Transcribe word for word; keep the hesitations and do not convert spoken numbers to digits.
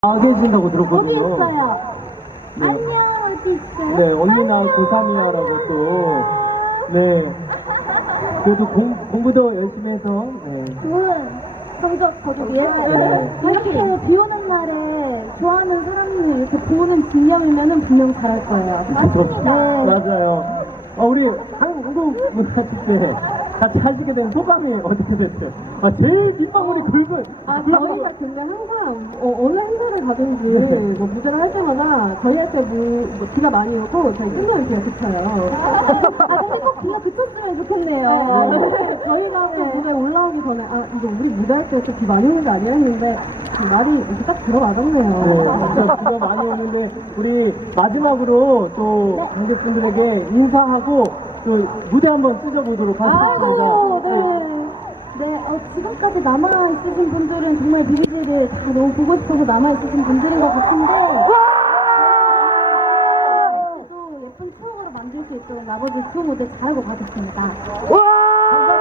나게 해준다고 들었거든요. 어디 있어요? 네. 안녕, 어디 있어요? 네, 언니 나 고삼이야라고 또, 네. 그래도 공, 공부도 열심히 해서, 네. 좋은 성적 거두기 위해서 네. 이렇게 비 오는 날에 좋아하는 사람이 이렇게 보는 진영이면은 분명 잘할 거예요. 맞습니다. 맞아요. 어, 우리 한국 문화축제 같이 하시게 된 소감이 어떻게 됐어요? 아, 제일 빗방울이 굵은. 아, 저희가 근데 항상 어, 어느 행사를 가든지 뭐 무대를 할 때마다 저희한테 뭐, 뭐 비가 많이 오고 저희 생각을 비가 그쳐요. 아, 근데 꼭 비가 그쳤으면 좋겠네요. 네. 저희가 또 무대 올라오기 전에 아 이거 우리 무대 할 때 비 많이 오는 거 아니야 했는데 날이 이렇게 딱 들어맞았네요. 네, 진짜 비가 많이 오는데, 우리 마지막으로 또 관객분들에게 인사하고, 또 무대 한번 찢어보도록 하겠습니다. 아이고, 네. 네, 어, 지금까지 남아있으신 분들은 정말 비비지를 다 너무 보고 싶어서 남아있으신 분들인 것 같은데, 또 예쁜 추억으로 만들 수 있도록 나머지 수호 무대 잘하고 가겠습니다. 감사합니다.